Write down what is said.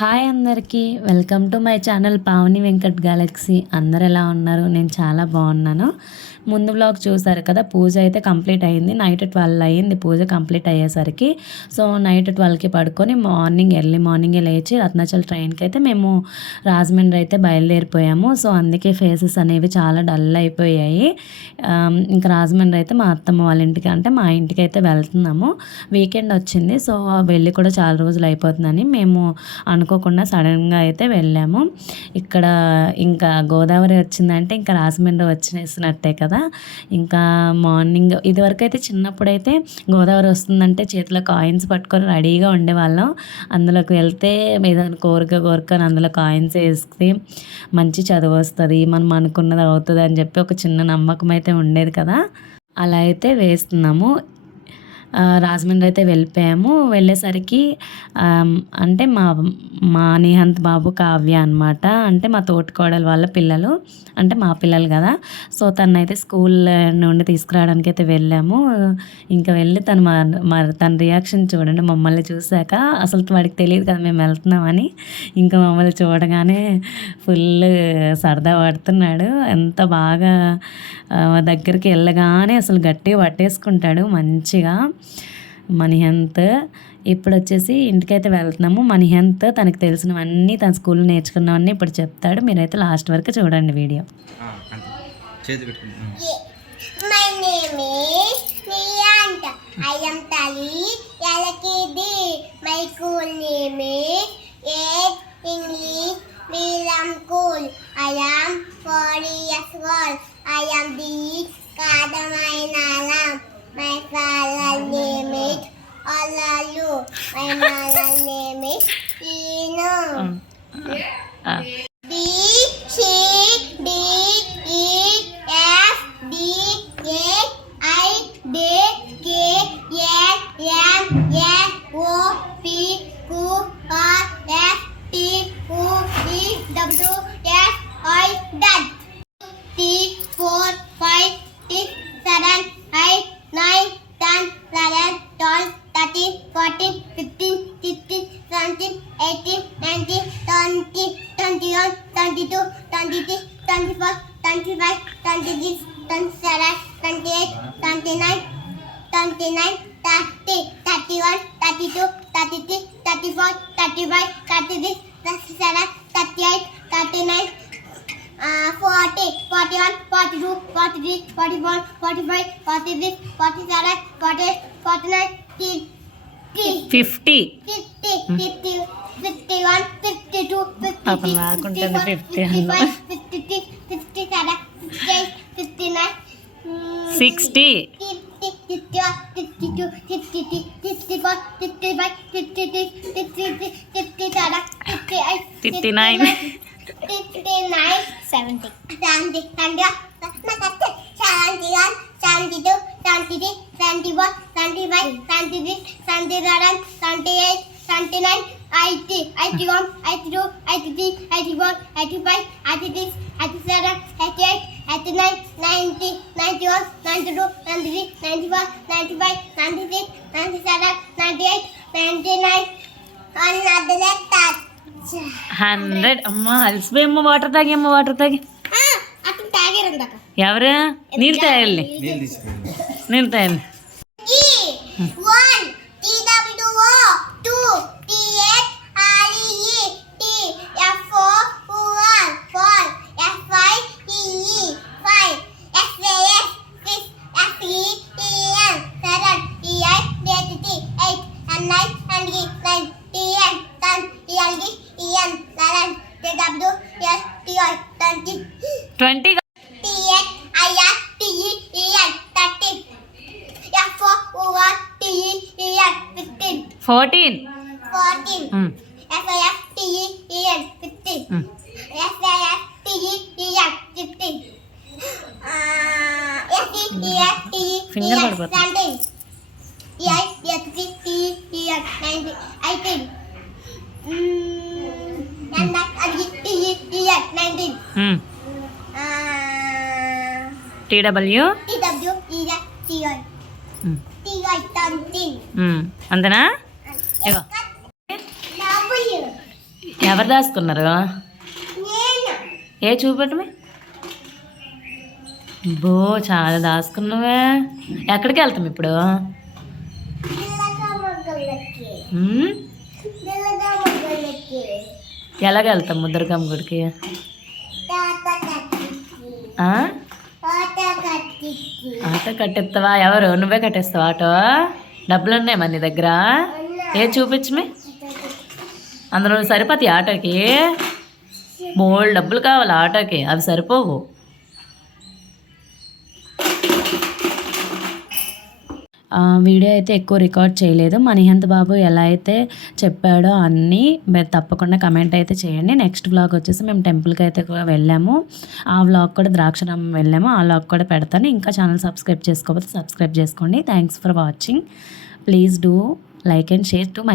Hi అందరికీ, welcome to my channel Pavani Venkat Galaxy. అందరు ఎలా ఉన్నారు? నేను చాలా బాగున్నాను. ముందు బ్లాగ్ చూసారు కదా, పూజ అయితే కంప్లీట్ అయింది. నైట్ 12 అయ్యింది పూజ కంప్లీట్ అయ్యేసరికి. సో నైట్ 12కి పడుకొని ఎర్లీ మార్నింగే లేచి రత్నాచల్ ట్రైన్కి అయితే మేము రాజమండ్రి అయితే బయలుదేరిపోయాము. సో అందుకే ఫేసెస్ అనేవి చాలా డల్ అయిపోయాయి. ఇంకా రాజమండ్రి అయితే మా అత్తమ్మ వాళ్ళ ఇంటికి, అంటే మా ఇంటికి అయితే వెళ్తున్నాము. వీకెండ్ వచ్చింది, సో వెళ్ళి కూడా చాలా రోజులు అయిపోతుందని మేము అనుకోకుండా సడన్గా అయితే వెళ్ళాము. ఇక్కడ ఇంకా గోదావరి వచ్చిందంటే ఇంకా రాజమండ్రి వచ్చినట్టే కదా. ఇంకా మార్నింగ్ ఇదివరకు అయితే చిన్నప్పుడైతే గోదావరి వస్తుందంటే చేతిలో కాయిన్స్ పట్టుకొని రెడీగా ఉండేవాళ్ళం. అందులోకి వెళ్తే ఏదైనా కోరిక అందులో కాయిన్స్ వేస్తే మంచి చదువు వస్తుంది, మనం అనుకున్నది అవుతుంది అని చెప్పి ఒక చిన్న నమ్మకం అయితే ఉండేది కదా. అలా అయితే వేస్తున్నాము. రాజమండ్రి అయితే వెళ్ళిపోయాము. వెళ్ళేసరికి అంటే మా నిహంత్ బాబు కావ్య అనమాట, అంటే మా తోటికోడలు వాళ్ళ పిల్లలు, అంటే మా పిల్లలు కదా. సో తనైతే స్కూల్ నుండి తీసుకురావడానికి అయితే వెళ్ళాము. ఇంకా వెళ్ళి తన రియాక్షన్ చూడండి. మమ్మల్ని చూశాక అసలు వాడికి తెలియదు కదా మేము వెళ్తున్నామని. ఇంకా మమ్మల్ని చూడగానే ఫుల్ సరదా పడుతున్నాడు. ఎంత బాగా దగ్గరికి వెళ్ళగానే అసలు గట్టిగా పట్టేసుకుంటాడు మంచిగా. మణిహంత్ ఇప్పుడు వచ్చేసి ఇంటికైతే వెళ్తున్నాము. మణిహంత్ తనకు తెలిసినవన్నీ, తన స్కూల్లో నేర్చుకున్నవన్నీ ఇప్పుడు చెప్తాడు. మీరైతే లాస్ట్ వరకు చూడండి video. My name is Niyant. I am Tali LKD. My school name is 8 English Medium School. I am 4 years old. I am the Kadamainalam. My father name is Alalu. My mother name is Inu. B C D E F D A I D K L M N O P Q R S T U V W X Y Z. 4 5 6 7 8 9 10 11 12 13 14 15 16 17 18 19 20 21 22 23 24 25 26 27 28 29 30 31 32 33 34 35 36 37 38 39 40 41 42 43 44 45 46 47 48 49 50 51 52 53 54 55 56 57 58 59 60 52 53 54 55 56 57 58 59 70 71 72 73 74 75 76 77 78 79 80 81 82 83 84 85 86 87 88 89 90 91 92 93 94 95 96 97 98 99 100. అమ్మ అలసిపోయమ్మ, water తాగి అతను తాగారు. ఎవరు? నీళ్ళు తాగాలి. Fourteen. FIFTEN 15. FIFTEN 15. Finger పడిపోతుంది. 18. TW అంతేనా? ఇగో ఎవరు దాచుకున్నారు? నేను ఏ చూపెట్టమే. బో చాలా దాచుకున్నావే. ఎక్కడికి వెళ్తాం ఇప్పుడు? బిల్లగా మొగ్గలకి ఉమ్? బిల్లగా మొగ్గలకి ఎలాగ వెళ్తాం ముద్రగమ్మ గుడికి? తాత కట్టించి ఆ? తాత కట్టించి ఆటో కట్టిస్తావా? ఎవరు? నువ్వే కట్టేస్తావా ఆటో? డబ్బులు ఉన్నాయి మన నీ దగ్గర? ఏ చూపించమే. అందులో సరిపోతాయి ఆటోకి? బోల్డ్ డబ్బులు కావాలి ఆటోకి, అవి సరిపోవు. వీడియో అయితే ఎక్కువ రికార్డ్ చేయలేదు. మా నిహంత్ బాబు ఎలా అయితే చెప్పాడో అన్నీ మీరు తప్పకుండా కమెంట్ అయితే చేయండి. నెక్స్ట్ వ్లాగ్ వచ్చేసి మేము టెంపుల్కి అయితే కూడా వెళ్ళాము. ఆ వ్లాగ్ కూడా ద్రాక్షారామం వెళ్ళాము. ఆ వ్లాగ్ కూడా పెడతాను. ఇంకా ఛానల్ సబ్స్క్రైబ్ చేసుకోకపోతే సబ్స్క్రైబ్ చేసుకోండి. Thanks for watching. Please do like and share to my